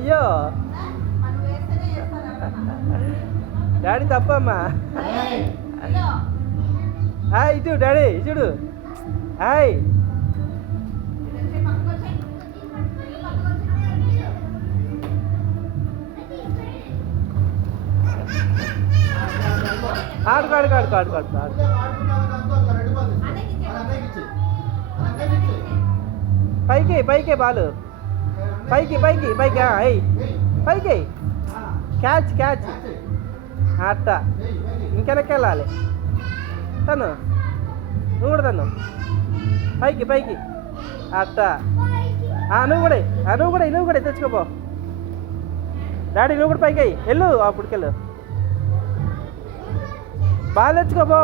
అయ్యో డాడీ తప్పమ్మా. హాయ్ ఇటు డాడీ చూడు. హాయ్ ఆడుకో ఆడుకో ఆడుకో ఆడుకో ఆడుకో. పైకి పైకి బాలు పైకి పైకి పైకి అయ్యి పైకి క్యాచ్ క్యాచ్ అట్ట ఇంకెనక్కి వెళ్ళాలి. తను నువ్వు కూడా తను పైకి పైకి అట్ట. నువ్వు కూడా నువ్వు కూడా తెచ్చుకోపో. డాడీ నువ్వు కూడా పైకి వెళ్ళు అప్పటికెళ్ళు. బాగా తెచ్చుకోపో.